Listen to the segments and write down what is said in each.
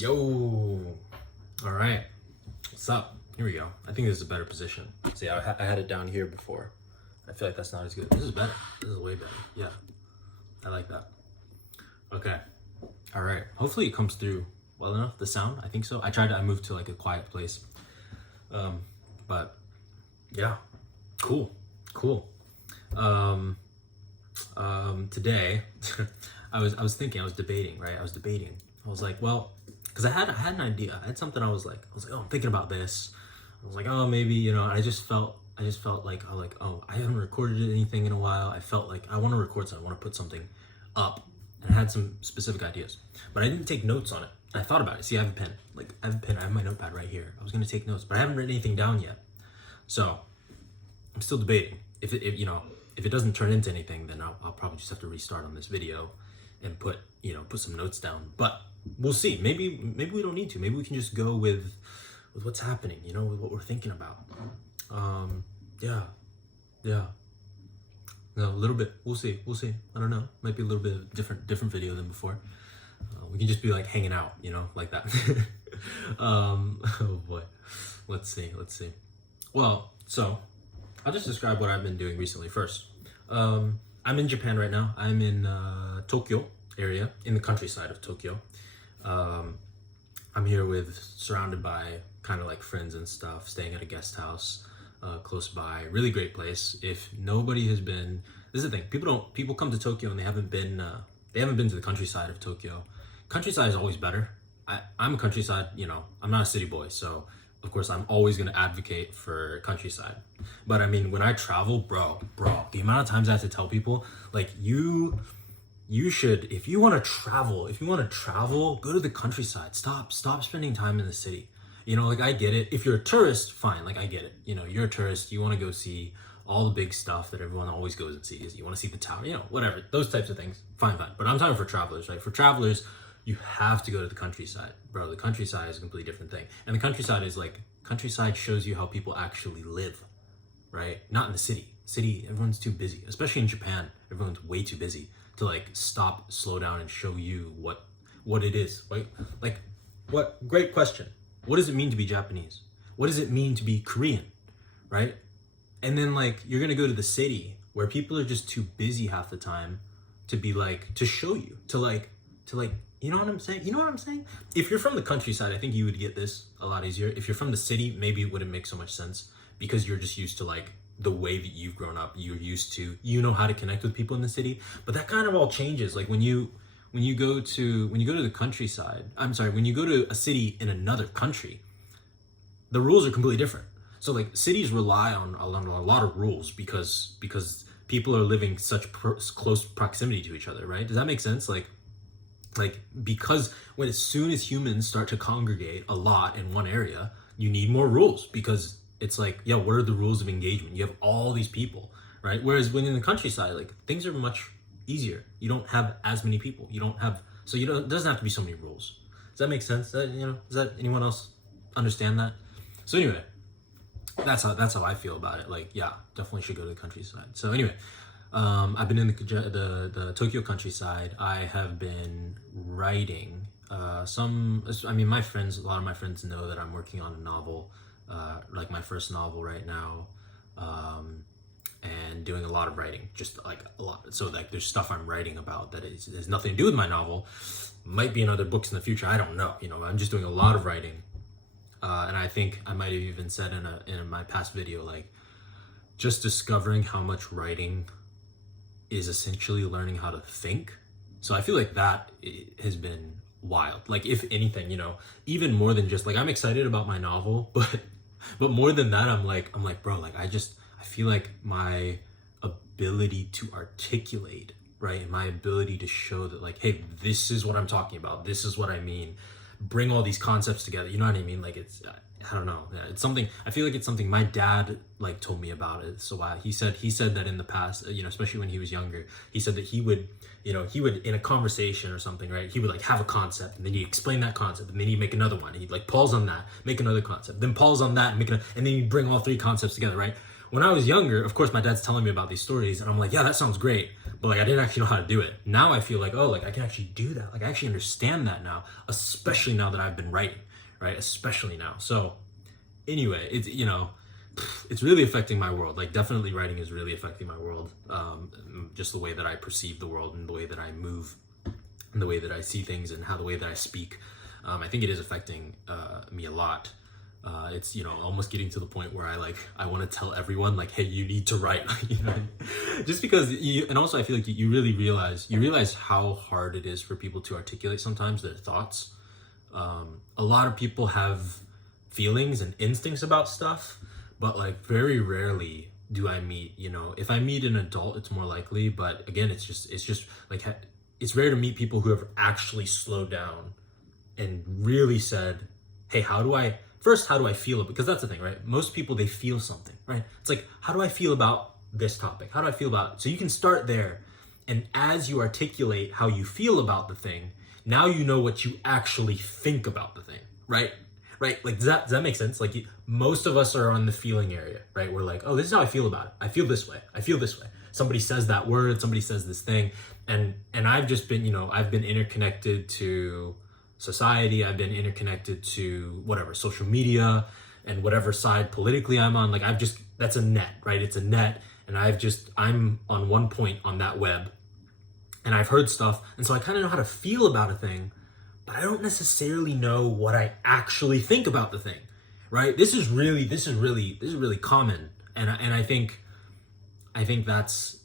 Yo, all right, what's up? Here we go. I think this is a better position. See, I had it down here before. I feel like that's not as good. This is better. This is way better. Yeah, I like that. Okay, all right. Hopefully it comes through well enough, the sound. I think so. I moved to like a quiet place. But yeah, cool, cool. Today, I was thinking, I was debating, right? I was like, well, because I had an idea. I had something. I was like, oh, I'm thinking about this. I was like, oh, maybe, I just felt like, oh, I haven't recorded anything in a while. I felt like I want to record something. I want to put something up, and I had some specific ideas, but I didn't take notes on it. I thought about it. See, I have a pen. I have my notepad right here. I was gonna take notes, but I haven't written anything down yet. So I'm still debating. If it doesn't turn into anything, then I'll probably just have to restart on this video and put some notes down. But we'll see. Maybe we don't need to. Maybe we can just go with what's happening. With what we're thinking about. Yeah, yeah. No, a little bit. We'll see. I don't know. Might be a little bit of different video than before. We can just be like hanging out, like that. Oh boy. Let's see. Well, so I'll just describe what I've been doing recently first. I'm in Japan right now. I'm in Tokyo area, in the countryside of Tokyo. I'm here surrounded by kind of like friends and stuff, staying at a guest house close by. Really great place. If nobody has been, this is the thing. People come to Tokyo and they haven't been to the countryside of Tokyo. Countryside is always better. I'm a countryside. I'm not a city boy, so of course I'm always gonna advocate for countryside. But I mean, when I travel, bro, the amount of times I have to tell people, like, you should, if you want to travel, go to the countryside. Stop spending time in the city. Like, I get it. If you're a tourist, fine. Like, I get it. You're a tourist. You want to go see all the big stuff that everyone always goes and sees. You want to see the tower, whatever. Those types of things. Fine. But I'm talking for travelers, right? For travelers, you have to go to the countryside. Bro, the countryside is a completely different thing. And the countryside shows you how people actually live, right? Not in the city. City, everyone's too busy. Especially in Japan, everyone's way too busy to like stop, slow down, and show you what it is. Like, what? Great question. What does it mean to be Japanese? What does it mean to be Korean, right? And then like you're gonna go to the city where people are just too busy half the time to be like, to show you, to like, you know what I'm saying? If you're from the countryside, I think you would get this a lot easier. If you're from the city, maybe it wouldn't make so much sense because you're just used to like the way that you've grown up. You're used to, how to connect with people in the city. But that kind of all changes. Like when you go to the countryside, when you go to a city in another country, the rules are completely different. So like cities rely on a lot of rules because people are living such close proximity to each other, right? Does that make sense? Like because as soon as humans start to congregate a lot in one area, you need more rules because it's like, yeah, what are the rules of engagement? You have all these people, right? Whereas when in the countryside, like things are much easier. You don't have as many people. It doesn't have to be so many rules. Does that make sense? Does that anyone else understand that? So anyway, that's how I feel about it. Like, yeah, definitely should go to the countryside. So anyway, I've been in the Tokyo countryside. I have been writing a lot of my friends know that I'm working on a novel, like my first novel right now, and doing a lot of writing, just like a lot. So like there's stuff I'm writing about that has nothing to do with my novel. Might be in other books in the future. I don't know. I'm just doing a lot of writing. And I think I might have even said in my past video, like, just discovering how much writing is essentially learning how to think. So I feel like that has been wild. Like, if anything, even more than just like, I'm excited about my novel, but more than that, I'm like, bro, like, I feel like my ability to articulate, right, and my ability to show that, like, hey, this is what I'm talking about. This is what I mean. Bring all these concepts together. You know what I mean? Like, it's, I don't know. It's something, I feel like it's something my dad like told me about it. So he said that in the past, especially when he was younger, he said that he would in a conversation or something, right? He would like have a concept and then he'd explain that concept and then he'd make another one. He'd like pause on that, make another concept, then pause on that and and then he'd bring all three concepts together, right? when I was younger, of course, my dad's telling me about these stories, and I'm like, yeah, that sounds great, but like I didn't actually know how to do it. Now I feel like, oh, like I can actually do that. Like I actually understand that now, especially now that I've been writing, right? Especially now. So anyway, it's it's really affecting my world. Like definitely writing is really affecting my world. Just the way that I perceive the world and the way that I move and the way that I see things and how the way that I speak. I think it is affecting me a lot. It's almost getting to the point where I want to tell everyone like, hey, you need to write. Just because and also I feel like you realize how hard it is for people to articulate sometimes their thoughts. A lot of people have feelings and instincts about stuff, but like very rarely do I meet, if I meet an adult, it's more likely, but again, it's just like, it's rare to meet people who have actually slowed down and really said, hey, how do I feel it? Because that's the thing, right? Most people, they feel something, right? It's like, how do I feel about this topic? How do I feel about it? So you can start there. And as you articulate how you feel about the thing, now you know what you actually think about the thing, right? Right? Like, does that make sense? Like, most of us are on the feeling area, right? We're like, oh, this is how I feel about it. I feel this way. I feel this way. Somebody says that word, somebody says this thing. And I've just been, I've been interconnected to society. I've been interconnected to whatever, social media and whatever side politically I'm on. Like, that's a net, right? It's a net. And I'm on one point on that web and I've heard stuff. And so I kind of know how to feel about a thing, but I don't necessarily know what I actually think about the thing, right? This is really common. And I think that's,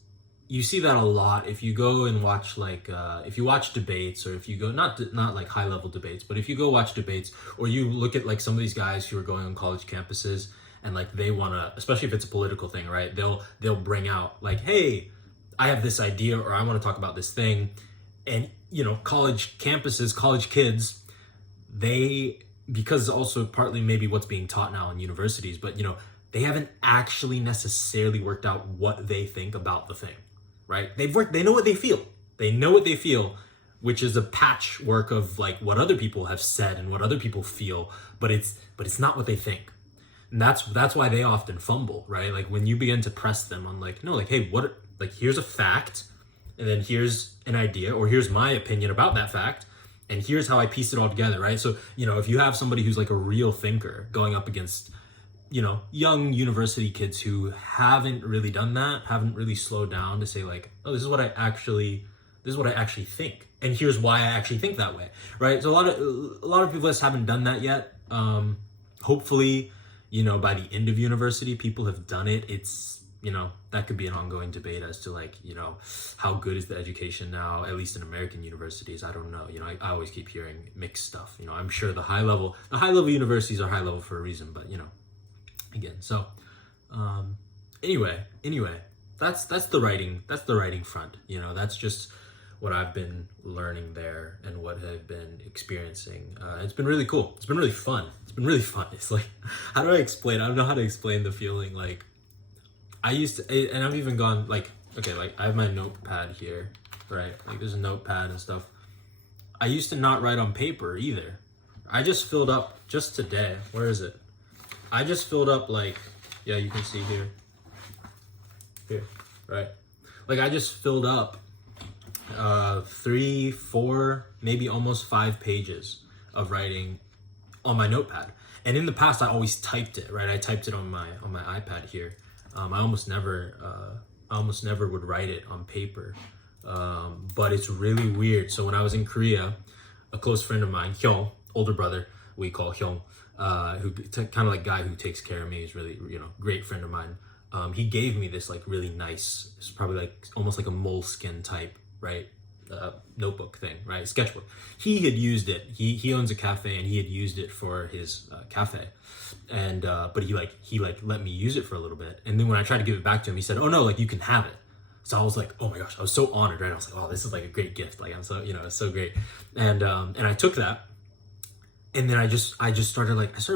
you see that a lot if you go and watch if you watch debates, or if you go not like high level debates, but if you go watch debates, or you look at like some of these guys who are going on college campuses and like they want to, especially if it's a political thing, right? They'll bring out like, hey, I have this idea, or I want to talk about this thing. And college campuses, college kids, because also partly maybe what's being taught now in universities, but they haven't actually necessarily worked out what they think about the thing. Right? They know what they feel. They know what they feel, which is a patchwork of like what other people have said and what other people feel, but it's not what they think. And that's why they often fumble, right? Like when you begin to press them on like, no, like, hey, what, like, here's a fact, and then here's an idea, or here's my opinion about that fact, and here's how I piece it all together, right? So, if you have somebody who's like a real thinker going up against young university kids who haven't really done that, haven't really slowed down to say like, oh, this is what I actually think, and here's why I actually think that way, right? So a lot of people just haven't done that yet. Hopefully, by the end of university, people have done it. It's that could be an ongoing debate as to like, how good is the education now, at least in American universities. I don't know. I always keep hearing mixed stuff. I'm sure the high level universities are high level for a reason, but again, so anyway, that's the writing front. That's just what I've been learning there and what I've been experiencing. It's been really cool. It's been really fun. It's like, how do I explain? I don't know how to explain the feeling. Like, I used to, and I've even gone like, okay, like I have my notepad here, right? Like there's a notepad and stuff. I used to not write on paper either. I just filled up just today. Where is it? I just filled up like, yeah, you can see here, right? Like I just filled up 3, 4, maybe almost 5 pages of writing on my notepad. And in the past, I always typed it, right? I typed it on my iPad here. I almost never would write it on paper, but it's really weird. So when I was in Korea, a close friend of mine, Hyung, older brother, we call Hyung, who kind of like guy who takes care of me, is really great friend of mine. He gave me this like really nice, it's probably like almost like a moleskin type, right? Notebook thing, right? Sketchbook. He had used it. He owns a cafe and he had used it for his cafe. And but he let me use it for a little bit. And then when I tried to give it back to him, he said, "Oh no, like you can have it." So I was like, "Oh my gosh," I was so honored, right? I was like, "Oh, this is like a great gift." Like I'm so, it's so great. And I took that. And then I just started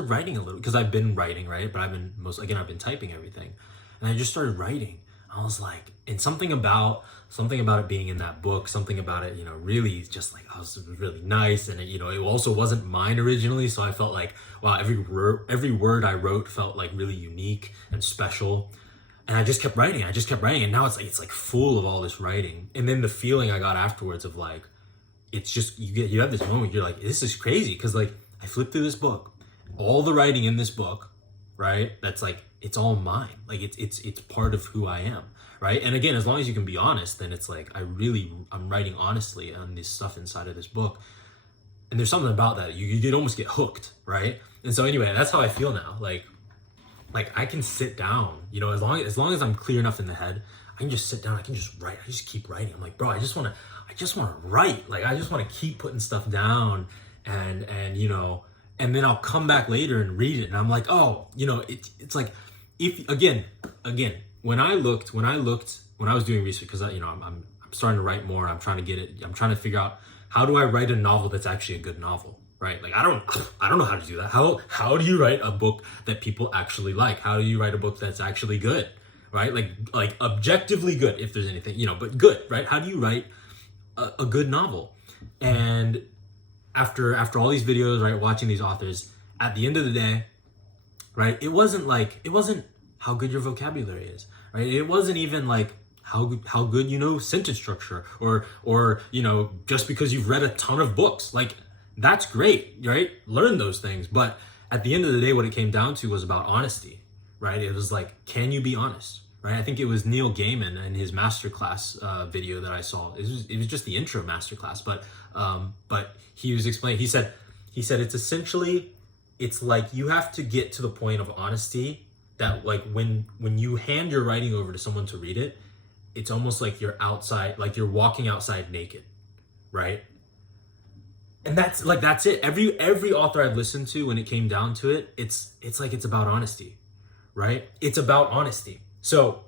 writing a little, because I've been writing, right? But I've been typing everything. And I just started writing. I was like, and something about it being in that book, something about it, really just like, I was really nice. And it also wasn't mine originally. So I felt like, wow, every word I wrote felt like really unique and special. And I just kept writing. And now it's like full of all this writing. And then the feeling I got afterwards of like, it's just, you have this moment, you're like, this is crazy. Cause like I flipped through this book, all the writing in this book, right? That's like, it's all mine. Like it's part of who I am. Right. And again, as long as you can be honest, then it's like, I'm writing honestly on this stuff inside of this book. And there's something about that. You almost get hooked. Right. And so anyway, that's how I feel now. Like I can sit down, you know, as long as I'm clear enough in the head, I can just sit down. I can just write. I just keep writing. I'm like, bro, I just want to write. Like, I just want to keep putting stuff down and, you know, and then I'll come back later and read it. And I'm like, oh, you know, it's like, if again, when I was doing research, cause you know, I'm starting to write more. I'm trying to figure out, how do I write a novel that's actually a good novel? Right? Like, I don't know how to do that. How do you write a book that people actually like? How do you write a book that's actually good? Right? Like objectively good, if there's anything, you know, but good, right? How do you write a good novel? And after all these videos, right, watching these authors, at the end of the day, right, it wasn't how good your vocabulary is, right? It wasn't even like how good, you know, sentence structure or, you know, just because you've read a ton of books. Like, that's great, right? Learn those things. But at the end of the day, what it came down to was about honesty, right? It was like, can you be honest, right? I think it was Neil Gaiman in his masterclass video that I saw. It was just the intro masterclass, but he was explaining. He said it's essentially, it's like you have to get to the point of honesty that, like, when you hand your writing over to someone to read it, it's almost like you're outside, like you're walking outside naked, right? And that's it. Every author I've listened to, when it came down to it, it's like, it's about honesty, right? It's about honesty. So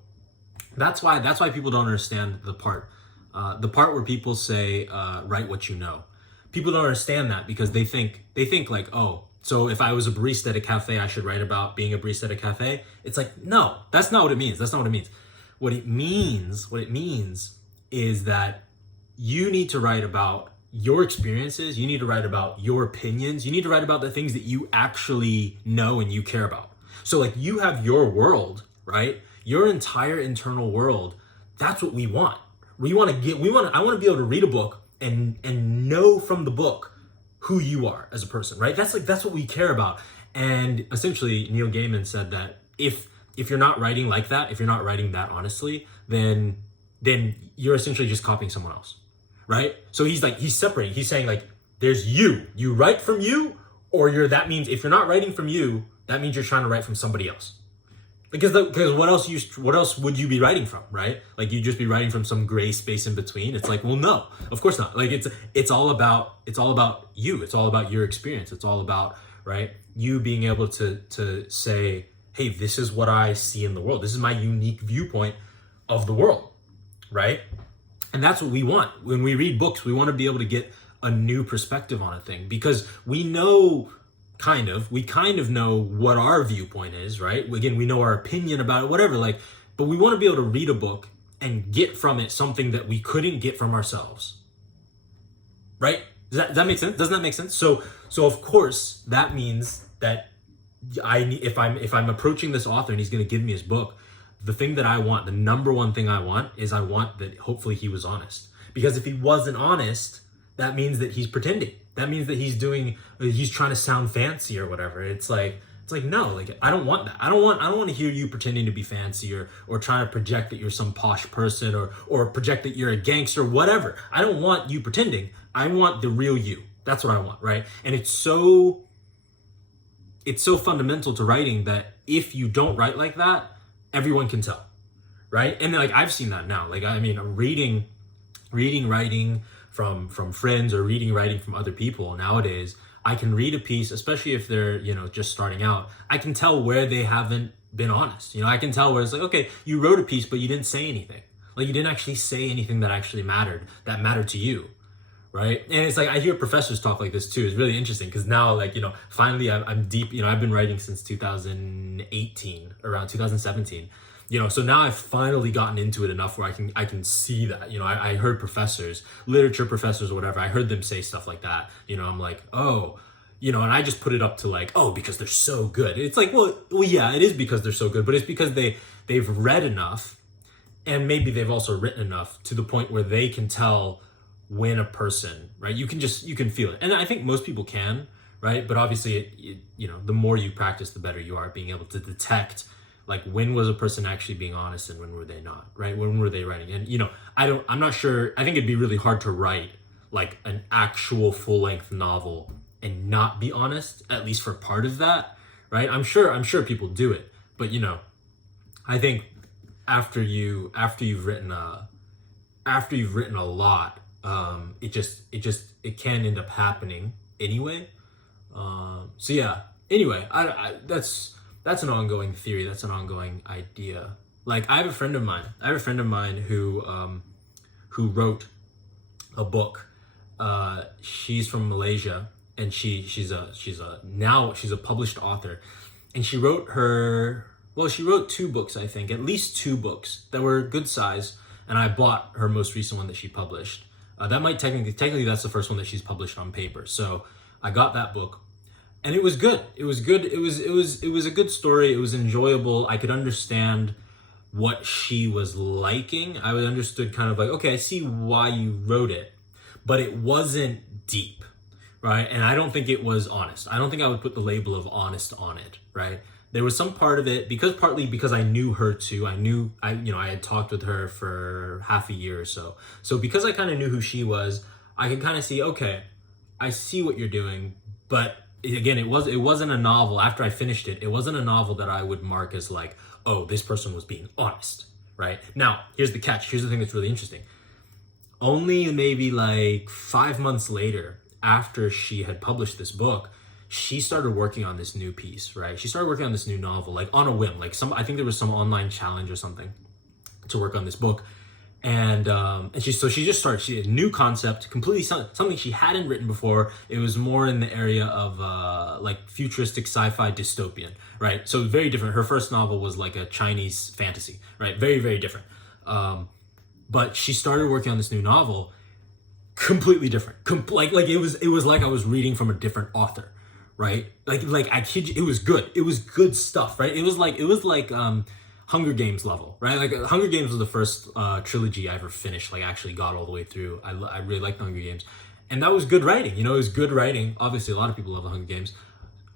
that's why people don't understand the part where people say, write what you know. People don't understand that because they think like, oh, so if I was a barista at a cafe, I should write about being a barista at a cafe. It's like, no, that's not what it means. That's not what it means. What it means is that you need to write about your experiences. You need to write about your opinions. You need to write about the things that you actually know and you care about. So like, you have your world, right? Your entire internal world. That's what we want. I want to be able to read a book and know from the book who you are as a person, right? That's what we care about. And essentially Neil Gaiman said that if you're not writing like that, if you're not writing that honestly, then you're essentially just copying someone else. Right? So he's separating. He's saying like, there's you write from you, or that means if you're not writing from you, that means you're trying to write from somebody else. Because what else would you be writing from, right? Like, you'd just be writing from some gray space in between. It's like, well, no, of course not. Like, it's all about you. It's all about your experience. It's all about, right, you being able to say, hey, this is what I see in the world. This is my unique viewpoint of the world, right? And that's what we want. When we read books, we want to be able to get a new perspective on a thing, because we know we kind of know what our viewpoint is, right? Again, we know our opinion about it, whatever, like, but we want to be able to read a book and get from it something that we couldn't get from ourselves. Right? Does that make sense? Doesn't that make sense? So of course, that means that if I'm approaching this author and he's going to give me his book, the thing that I want, the number one thing I want is I want that hopefully he was honest. Because if he wasn't honest, that means that he's pretending. That means that he's trying to sound fancy or whatever. It's like no, like, I don't want that. I don't want to hear you pretending to be fancy or trying to project that you're some posh person or project that you're a gangster, whatever. I don't want you pretending. I want the real you. That's what I want, right? And it's so fundamental to writing that if you don't write like that, everyone can tell, right? And like, I've seen that now. Like, I mean, reading writing from friends or writing from other people nowadays, I can read a piece, especially if they're, you know, just starting out. I can tell where they haven't been honest. You know, I can tell where it's like, okay, you wrote a piece, but you didn't say anything. Like, you didn't actually say anything that actually mattered to you, right? And it's like, I hear professors talk like this too. It's really interesting because now, like, you know, finally I'm deep, you know, I've been writing since 2018, around 2017. You know, so now I've finally gotten into it enough where I can see that. You know, I heard professors, literature professors or whatever, I heard them say stuff like that. You know, I'm like, oh, and I just put it up to like, oh, because they're so good. It's like, well, yeah, it is because they're so good, but it's because they've read enough, and maybe they've also written enough to the point where they can tell when a person, right? You can feel it. And I think most people can, right? But obviously, the more you practice, the better you are at being able to detect, like, when was a person actually being honest and when were they not, right? When were they writing? And, I'm not sure. I think it'd be really hard to write like an actual full-length novel and not be honest, at least for part of that, right? I'm sure people do it, but I think after you've written a lot, it can end up happening anyway. So yeah. Anyway, that's an ongoing theory. That's an ongoing idea. Like, I have a friend of mine who wrote a book. She's from Malaysia, and she's a published author, and she wrote two books, I think, at least two books that were good size, and I bought her most recent one that she published. That might technically that's the first one that she's published on paper. So I got that book, and it was good. It was good. It was a good story. It was enjoyable. I could understand what she was liking. I understood kind of like, okay, I see why you wrote it, but it wasn't deep, right? And I don't think it was honest. I don't think I would put the label of honest on it, right? There was some part of it partly because I knew her too. I had talked with her for half a year or so. So because I kind of knew who she was, I could kind of see, okay, I see what you're doing. But again, it wasn't a novel. After I finished it, it wasn't a novel that I would mark as like, oh, this person was being honest, right? Now, here's the catch. Here's the thing that's really interesting. Only maybe like 5 months later, after she had published this book, she started working on this new piece, right? She started working on this new novel, like on a whim. Like I think there was some online challenge or something to work on this book. And she just started, she had a new concept, completely something she hadn't written before. It was more in the area of like futuristic sci-fi dystopian, right? So very different. Her first novel was like a Chinese fantasy, right? Very, very different. But she started working on this new novel, completely different. Like it was like I was reading from a different author, right? Like I kid you, it was good. It was good stuff, right? It was like Hunger Games level, right? Like Hunger Games was the first trilogy I ever finished, like actually got all the way through. I really liked the Hunger Games, and that was good writing. It was good writing. Obviously, a lot of people love the Hunger Games.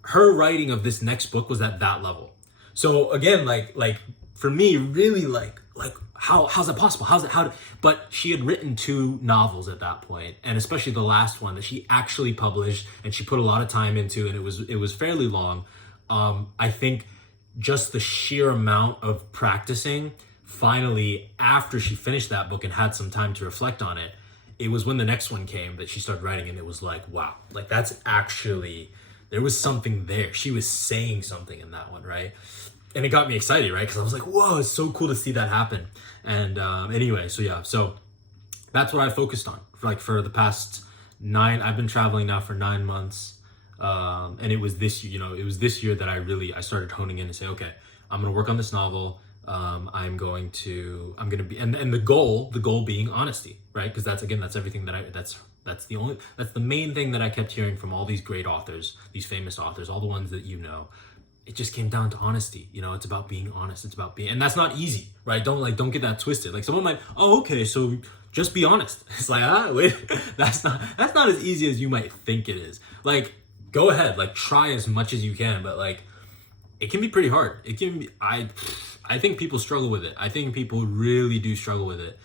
Her writing of this next book was at that level. So again, like for me, really like how's that possible? But she had written 2 novels at that point, and especially the last one that she actually published, and she put a lot of time into, and it was fairly long. I think just the sheer amount of practicing, finally, after she finished that book and had some time to reflect on it, it was when the next one came that she started writing, and it was like, wow, like that's actually, there was something there. She was saying something in that one, right? And it got me excited, right? Because I was like, whoa, it's so cool to see that happen. And anyway, so that's what I focused on for the past 9, I've been traveling now for 9 months. And it was this year that I started honing in and say, okay, I'm going to work on this novel. I'm going to be, and the goal being honesty, right? Because that's everything that's the main thing that I kept hearing from all these great authors, these famous authors, all the ones that it just came down to honesty. It's about being honest. It's about being, and that's not easy, right? Don't get that twisted. Like someone might, oh, okay, so just be honest. It's like, wait, that's not as easy as you might think it is. Like, go ahead, like try as much as you can, but like, it can be pretty hard. It can be, I think people struggle with it. I think people really do struggle with it.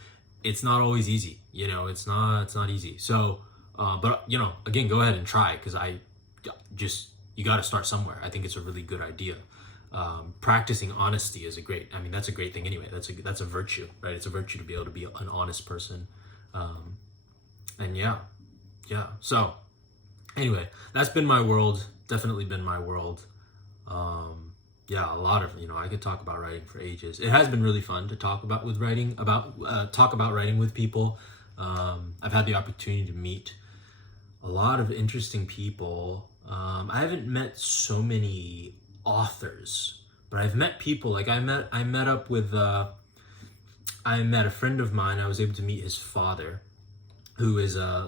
It's not always easy, it's not easy. So, but again, go ahead and try, because you got to start somewhere. I think it's a really good idea. Practicing honesty is that's a great thing anyway. That's a virtue, right? It's a virtue to be able to be an honest person. And yeah. So anyway, that's been my world. Definitely been my world. A lot of, I could talk about writing for ages. It has been really fun to talk about writing with people. I've had the opportunity to meet a lot of interesting people. I haven't met so many authors, but I've met people. Like I met a friend of mine. I was able to meet his father, who is a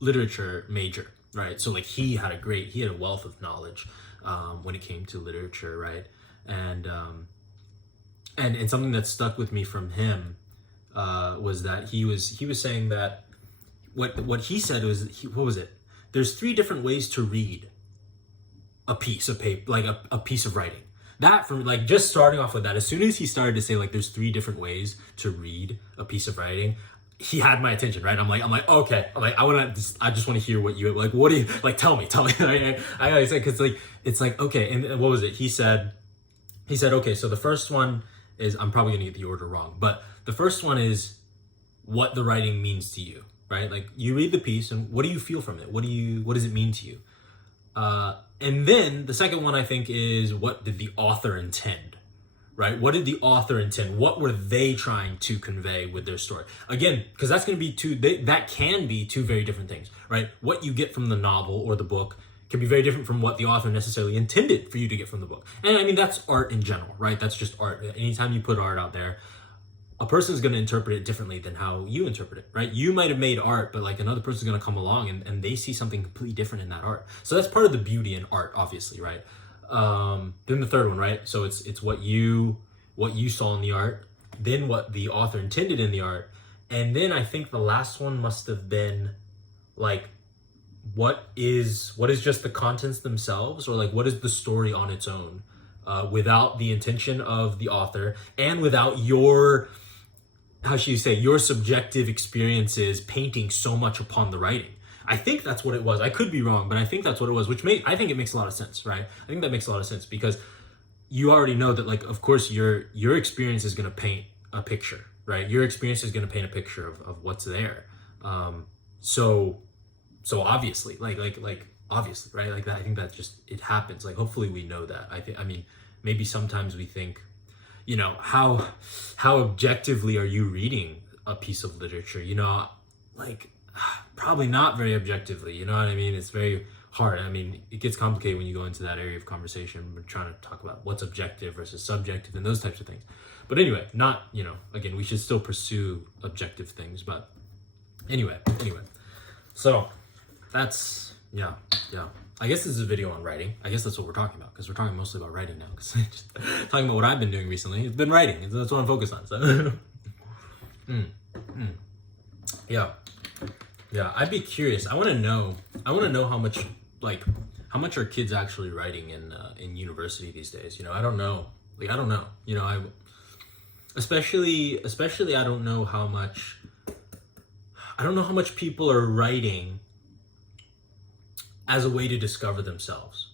literature major, right? So like he had a wealth of knowledge when it came to literature, right? And and something that stuck with me from him was that he was saying that what he said was, what was it? There's 3 different ways to read a piece of paper, like a piece of writing. That, from like just starting off with that, as soon as he started to say like there's 3 different ways to read a piece of writing, he had my attention, right? I'm like, okay, I just want to hear what you like. What do you like? Tell me. I gotta say, because like it's like, okay, and what was it? He said, okay, so the first one is, I'm probably gonna get the order wrong, but the first one is what the writing means to you, right? Like you read the piece and what do you feel from it? What does it mean to you? And then the second one, I think, is what did the author intend, right? What did the author intend? What were they trying to convey with their story? Again, because that's going to be that can be 2 very different things, right? What you get from the novel or the book can be very different from what the author necessarily intended for you to get from the book. And I mean, that's art in general, right? That's just art. Anytime you put art out there, a person is going to interpret it differently than how you interpret it, right? You might have made art, but like another person is going to come along and they see something completely different in that art. So that's part of the beauty in art, obviously, right? Then the third one, right? So it's what you saw in the art, then what the author intended in the art, and then I think the last one must have been like what is just the contents themselves, or like what is the story on its own, without the intention of the author and without your, how should you say, your subjective experiences painting so much upon the writing. I think that's what it was. I could be wrong, but I think that's what it was, I think it makes a lot of sense, right? I think that makes a lot of sense because you already know that, like, of course, your experience is going to paint a picture, right? Your experience is going to paint a picture of what's there. So obviously, like obviously, right? Like that, I think that just, it happens. Like, hopefully we know that. I mean, maybe sometimes we think, you know, how objectively are you reading a piece of literature? You know, like probably not very objectively, you know what I mean? It's very hard. I mean, it gets complicated when you go into that area of conversation. We're trying to talk about what's objective versus subjective and those types of things. But anyway, not, you know, again, we should still pursue objective things. But anyway. So that's, yeah. I guess this is a video on writing. I guess that's what we're talking about, because we're talking mostly about writing now. Because talking about what I've been doing recently, it's been writing. That's what I'm focused on. So, yeah. I'd be curious. I want to know how much are kids actually writing in university these days. You know, I don't know. You know, I especially I don't know how much people are writing as a way to discover themselves,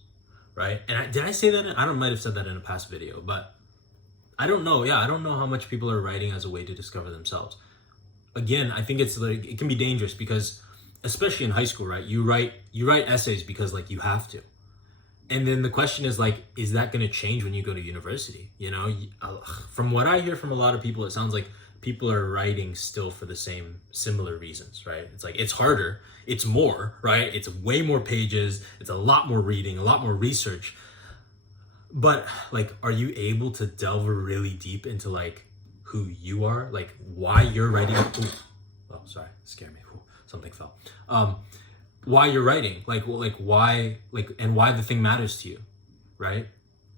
right? And did I say that? I might have said that in a past video, but I don't know. Yeah, I don't know how much people are writing as a way to discover themselves. Again, I think it's like, it can be dangerous because, especially in high school, right? You write essays because like you have to. And then the question is like, is that going to change when you go to university? You know, from what I hear from a lot of people, it sounds like people are writing still for the similar reasons, right? It's like, it's harder, it's more, right? It's way more pages, it's a lot more reading, a lot more research. But like, are you able to delve really deep into like who you are, like why you're writing? Oh, sorry, scared me. Something fell. Why you're writing, like why, like, and why the thing matters to you, right?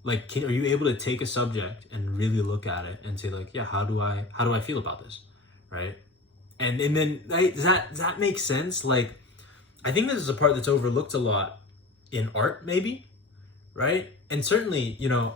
Like, are you able to take a subject and really look at it and say like, yeah, how do I feel about this, right? And then does that make sense? Like, I think this is a part that's overlooked a lot in art, maybe, right? And certainly, you know,